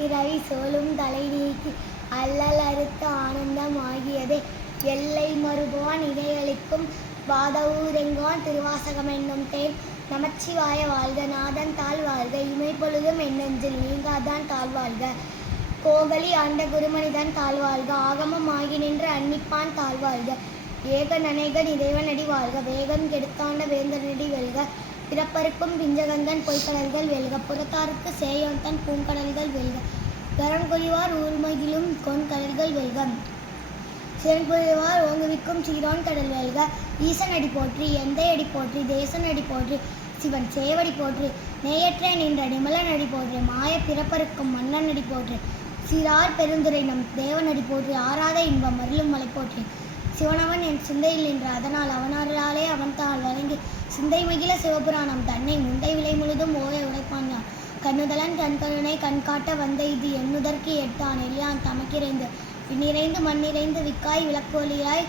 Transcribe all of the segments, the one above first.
பிறவி சோலும் தலை நீக்கி அல்லல் அறுத்த ஆனந்தம் ஆகியதே எல்லை மறுபவான் இணையளிக்கும் வாதவூரெங்கான் திருவாசகம் என்னும் தேன் நமச்சிவாய வாழ்க நாதன் தாழ் வாழ்க இமைப்பொழுதும் என்னெஞ்சில் நீங்காதான் தாழ் வாழ்க கோகலி ஆண்ட குருமனிதன் தாழ் வாழ்க ஆகமம் ஆகி நின்று அன்னிப்பான் தாழ் வாழ்க ஏக நனைகன் இறைவனடி வாழ்க வேகம் கெடுத்தாண்ட வேந்தனடி வெல்க பிறப்பருக்கும் பிஞ்சகந்தன் பொய்க்கடல்கள் வெல்க புறத்தாருக்கு சேயோந்தன் பூங்கடல்கள் வெல்க கரங்குழிவார் ஊர்மகிலும் கொன்கடல்கள் வெல்க சிறங்குழிவார் ஓங்குவிக்கும் சீரான் கடல் வெல்க ஈசன் அடி போற்றி எந்தை அடி போற்றி தேசன் அடி போற்றி சிவன் சேவடி போற்றி நேயற்ற நின்ற நிமலன் அடி போற்றி மாய பிறப்பருக்கும் மன்னன் அடி போற்றி சிறார் பெருந்துரை நம் தேவனடி போற்றி ஆறாத இன்பம் அருளும் மலை போற்றி சிவனவன் என் சிந்தையில் நின்ற அதனால் அவனாலே அவன் தாள் வழங்கி சிந்தை மகிழ சிவபுராணம் தன்னை முந்தை விலை முழுதும் ஓய உடைப்பான் கண்ணுதலன் கண்கருணை கண்காட்ட வந்த இது எண்ணுதற்கு எட்டான் எளியான் தமக்கிறைந்து விண்ணிறைந்து மண்ணிறைந்து விக்காய் விளக்கோலியாய்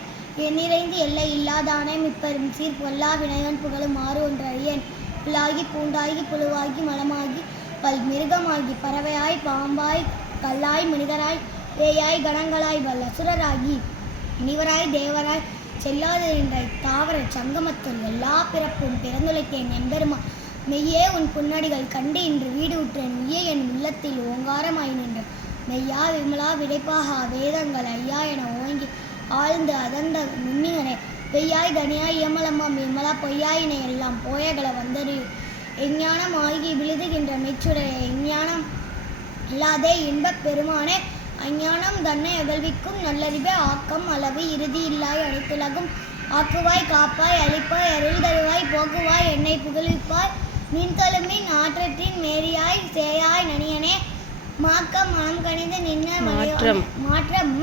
எண்ணிறைந்து எல்லை இல்லாதானே மிப்பெரும் சீர் பொல்லா வினைவன் புகழும் மாறு ஒன்றறியன் புல்லாகி பூண்டாகி புழுவாகி மலமாகி பல் மிருகமாகி பறவையாய் பாம்பாய் கல்லாய் மனிதராய் பேயாய் கணங்களாய் வல்லசுரராகி முனிவராய் தேவராய் செல்லாது என்ற தாவர சங்கமத்தில் எல்லா பிறப்பும் பிறந்துழைத்தேன் எம்பெருமா மெய்யே உன் புன்னடிகள் கண்டு இன்று வீடு உற்றேன் மெய்யே என் உள்ளத்தில் ஓங்காரமாய் நின்ற மெய்யா விமலா விடைப்பாகா வேதங்கள் ஐயா என ஓங்கி ஆழ்ந்து அதந்த நுண்ணிகனே பெய்யாய் தனியாய் இயமலம்மாம் விமலா பொய்யாயினை எல்லாம் போயகல வந்தறி எஞ்ஞானம் ஆகி விழுதுகின்ற மெச்சுடைய எஞ்ஞானம் இல்லாதே இன்பப் பெருமானே அஞ்ஞானம் தன்னை அகழ்விக்கும் நல்லறிவே ஆக்கம் அளவு இறுதி இல்லாய் அனைத்துலகும் ஆக்குவாய் காப்பாய் அழிப்பாய் அருள் தருவாய் போக்குவாய் என்னை புகழ்விப்பாய் மின்தொழும்பின் ஆற்றத்தின் மேரியாய் சேயாய் நனியனே மாக்கம் மனம் கணிந்து நின்ற மாற்றம்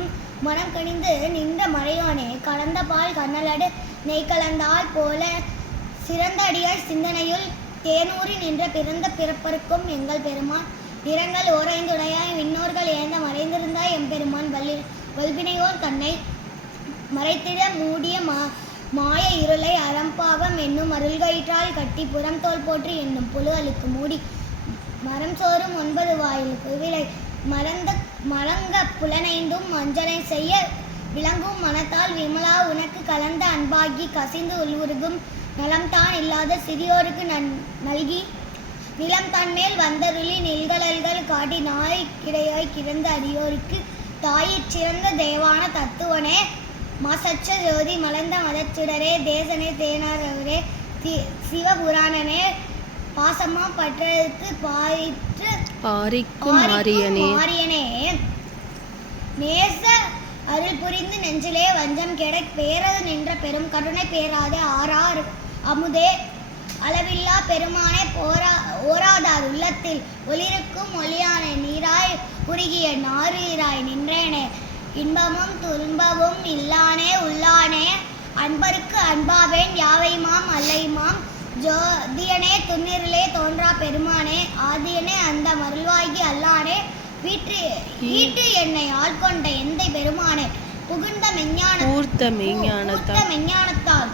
மனம் கணிந்து நின்ற மறையானே கலந்த பால் கண்ணலடு நெய் கலந்தால் போல சிறந்த அடியாய் சிந்தனையுள் தேனூறி நின்ற பிறந்த பிறப்பருக்கும் எங்கள் பெருமான் நிறங்கள் ஓரைந்துடையாய் விண்ணோர்கள் ஏந்த மறைந்திருந்தாய் எம்பெருமான் வல்வினையோர் தன்னை மறைத்திட மூடிய மாய இருளை அறம்பாவம் என்னும் அருள்கயிற்றால் கட்டி புறம் தோல் போற்றி என்னும் புழுகளுக்கு மூடி மரம் சோறும் 9 வாயில் குவிலை மலங்க புலனைந்தும் மஞ்சனை செய்ய விளங்கும் மனத்தால் விமலா உனக்கு கலந்த அன்பாகி கசிந்து உள்வுருகும் நலம்தான் இல்லாத சிறியோருக்கு நல்கி நிலம் தன்மேல் வந்தருளி நெல்கலல்கள் காட்டி நாய் கிடையாய் கிடந்த அடியோருக்கு தாயிற் சிறந்த தேவான தத்துவனே மாசற்ற ஜோதி மலர்ந்த மதச்சுடரே தேசனே தேனாரவரே சிவபுராணனே பாசமா பற்றற்கு பாரிக்கும் மாரியனே நேச அருள் புரிந்து நெஞ்சிலே வஞ்சம் கெட பேரது நின்ற பெரும் கருணை பேராதே ஆறார் அமுதே அளவில்லா பெருமானே ஓராதார் உள்ளத்தில் ஒளிருக்கும் ஒளியான நீராய் உருகிய நாரீராய் நின்றேனே இன்பமும் துன்பமும் இல்லானே உள்ளானே அன்பருக்கு அன்பாவேன் யாவைமாம் அல்லைமாம் ஜோதியனே துன்னிருளே தோன்றா பெருமானே ஆதியனே அந்த மருள்வாகி அல்லானே வீட்டு என்னை ஆட்கொண்ட எந்தை பெருமானே புகுந்த மெஞ்ஞானத்தால்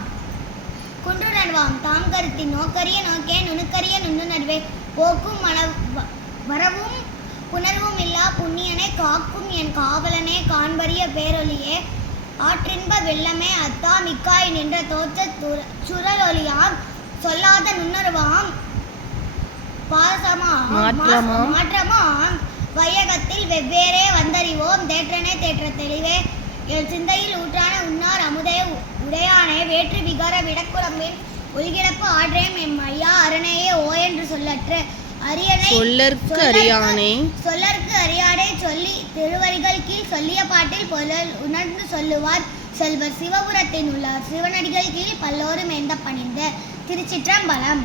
குன்று நடுவாம் தாம் கருத்தி நோக்கரிய நோக்கே நுணுக்கரிய நுண்ணு நடுவே போக்கும் வரவும் புணர்வும் இல்லா புண்ணியனை காக்கும் என் காவலனே காண்பரிய பேரொலியே ஆற்றின்ப வெள்ளமே அத்தா மிக்காய் நின்ற தோற்ற சுரலொலியாம் சொல்லாத நுண்ணருவாம் மாற்றமாம் வையகத்தில் வெவ்வேறே வந்தறிவோம் தேற்றனே தேற்ற தெளிவே என் சிந்தையில் ஊற்றான உன்னார் அமுதே உடையானே வேற்று விகார விடக்குழம்பின் ஒளிகிடப்பு ஆற்றேம் எம் ஐயா அரணேயே ஓ என்று சொல்லற்ற அரியணை சொல்லற்கு அறியானே சொல்லி திருவடிகள் கீழ் சொல்லிய பாட்டில் பொருள் உணர்ந்து சொல்லுவார் செல்வர் சிவபுரத்தின் உள்ளார் சிவனடிகள் கீழ் பல்லோரும் எந்த பணிந்த திருச்சிற்றம்பலம்.